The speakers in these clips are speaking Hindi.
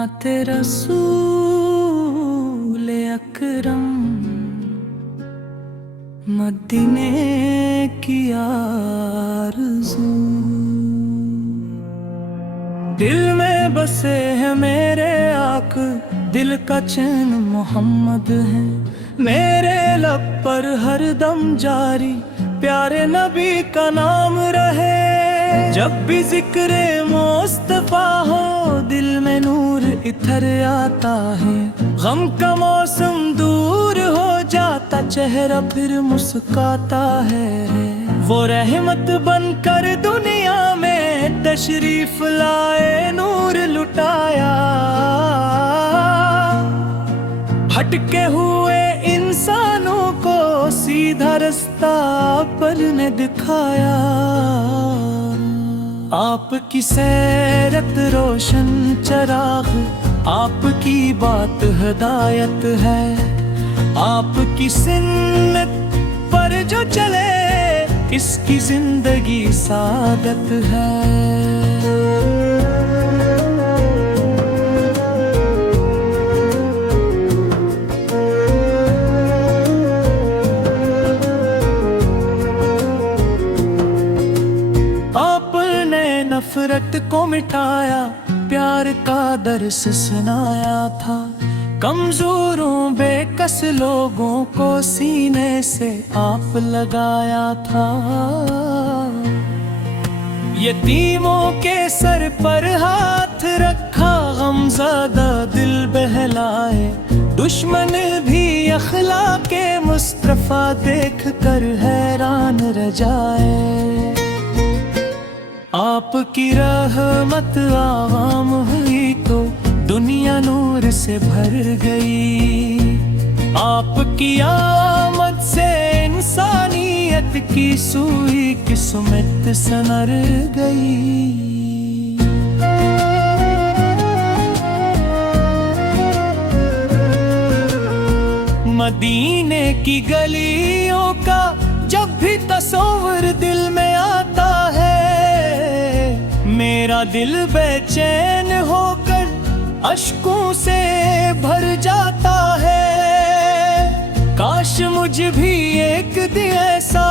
नाते रसूल अकरम मदीने की आरज़ू। दिल में बसे हैं मेरे आक, दिल का चैन मोहम्मद है। मेरे लब पर हर दम जारी प्यारे नबी का नाम रहे। जब भी जिक्रे मुस्तफा हो दिल में नूर इतर आता है। गम का मौसम दूर हो जाता चेहरा फिर मुस्काता है। वो रहमत बनकर दुनिया में तशरीफ लाए नूर लुटाया। भटके हुए इंसानों को सीधा रास्ता पर ने दिखाया। आपकी सैरत रोशन चराग, आपकी बात हिदायत है। आपकी सुन्नत पर जो चले इसकी जिंदगी सादत है। नफरत को मिटाया, प्यार का दर्स सुनाया था। कमजोरों बेकस लोगों को सीने से आप लगाया था। यतीमों के सर पर हाथ रखा, गमज़दा दिल बहलाए। दुश्मन भी अखलाके मुस्तफा देख कर हैरान रह जाए। आपकी रहमत आवाम हुई तो दुनिया नूर से भर गई। आपकी आमद से इंसानियत की सुई किस्मत सनर गई। मदीने की गलियों का जब भी तस्वीर दिल में आता है। मेरा दिल बेचैन होकर अश्कों से भर जाता है। काश मुझे भी एक दिन ऐसा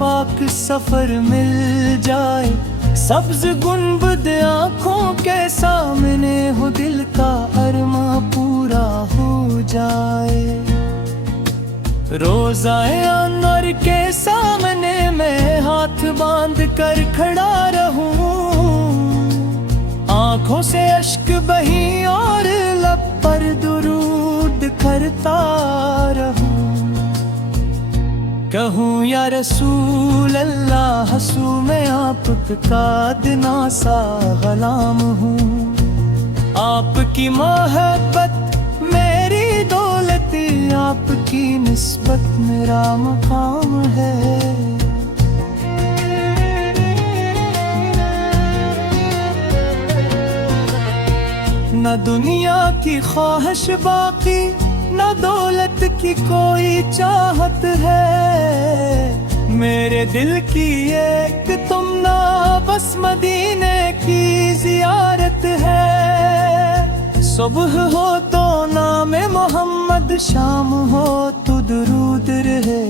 पाक सफर मिल जाए। सब्ज गुंबद आँखों के सामने हो दिल का अरमा पूरा हो जाए। रोज़ाए अनवर के सामने मैं हाथ बांध कर खड़ा रहूं। आँखों से अश्क बही और लब पर दुरूद करता रहूं। कहूँ या रसूल अल्लाह, हंसूं मैं आपका अदना सा गुलाम हूँ। आपकी मोहब्बत मेरी दौलत, आपकी निस्बत मेरा मकाम है। न दुनिया की ख्वाहिश बाकी, न दौलत की कोई चाहत है। मेरे दिल की एक तुमना बस मदीने की जियारत है। सुबह हो तो नाम मोहम्मद, शाम हो तो दुरूद रहे।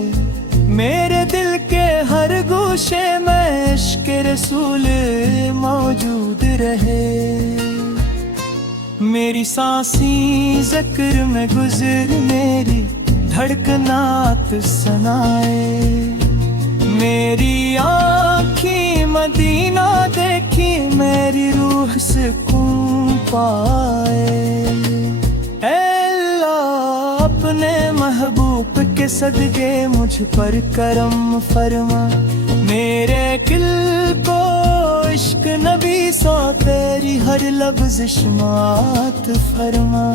मेरे दिल के हर गोशे में इश्क़ रसूल मौजूद रहे। मेरी सांसें ज़िक्र में गुज़र, मेरी धड़कनात सनाए। मेरी आँखें मदीना देखी, मेरी रूह सुकून पाए। अल्लाह अपने महबूब के सदके मुझ पर करम फरमा। मेरे दिल को इश्क नबी सो तेरी हर लफ्ज़ शुमात फरमा।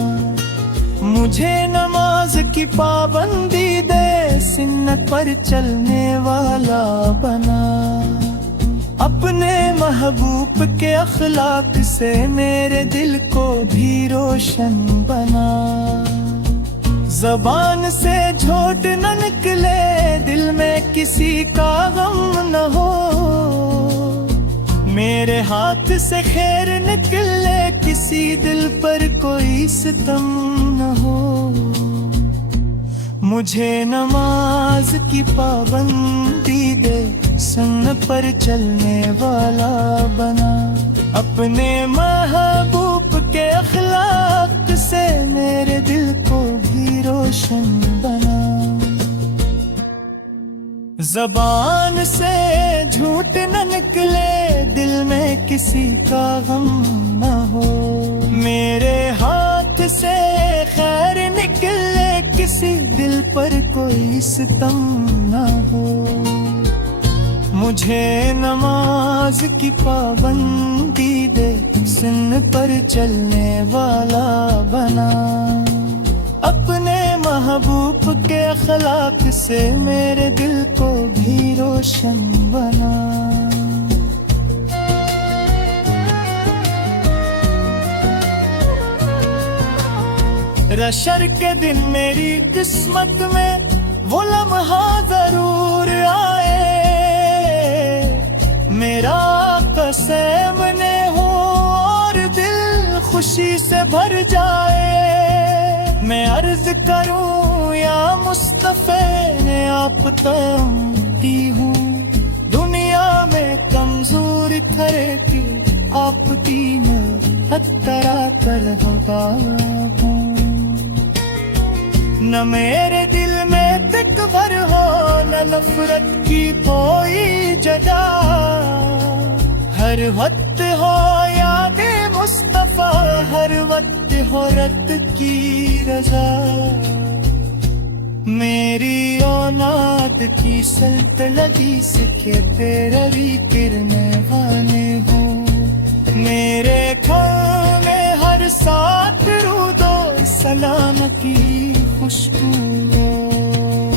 मुझे नमाज की पाबंदी दे, सुन्नत पर चलने वाला बना। अपने महबूब के अखलाक से मेरे दिल को भी रोशन बना। ज़बान से झूठ न निकले, दिल में किसी का गम न हो। मेरे हाथ से खैर निकले, किसी किसी दिल पर कोई सितम न हो। मुझे नमाज की पाबंदी दे, सुन्नत पर चलने वाला बना। अपने महबूब के अखलाक से मेरे दिल को भी रोशन बना। ज़बान से झूठ न निकले, दिल में किसी का गम न हो। मेरे हाथ से खैर निकले, किसी दिल पर कोई सितम न हो। मुझे नमाज की पाबंदी दे, सुन्नत पर चलने वाला बना। अपने महबूब के अखलाक से मेरे दिल को भी रोशन बना। रशर के दिन मेरी किस्मत में वो लम्हा जरूर आए, मेरा सामने हो और दिल खुशी से भर जाए। मैं अर्ज करूं या मुस्तफ़े ने आप तमती हूँ, दुनिया में कमजोर थरे की आपकी में हत्तरा कर होगा हूँ। न मेरे दिल में तिक भर हो, न नफरत की कोई जदा। हर वक्त हो याद मुस्तफा, हर वक्त हो रत की रजा। मेरी औलाद की सल्तनती से के तेरी किरने वाले हो। मेरे घर में हर साथ रूदो सलाम की खुशबू हो।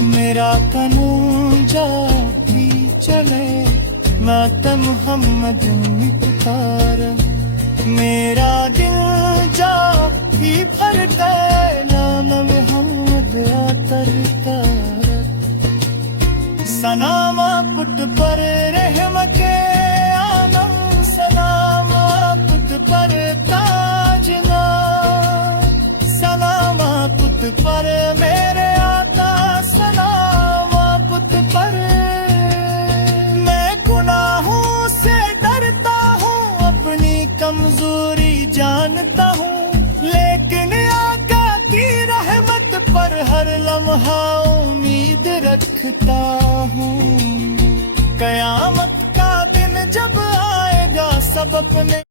मेरा कानून जा भी चले, माता मुहम्मद निकार। मेरा दिल जा भी फरके, नाम मुहम्मद आतर कार। सलाम पुट पर रहम के आलम, सलाम पुट पर ताजना। सलाम पुट पर मेरे आता, सलाम पुट पर। मैं गुनाहों से डरता हूँ, अपनी कमजोरी जानता हूँ, लेकिन आका की रहमत पर हर लम्हा उम्मीद रखता हूँ। कयामत का दिन जब आएगा, सब अपने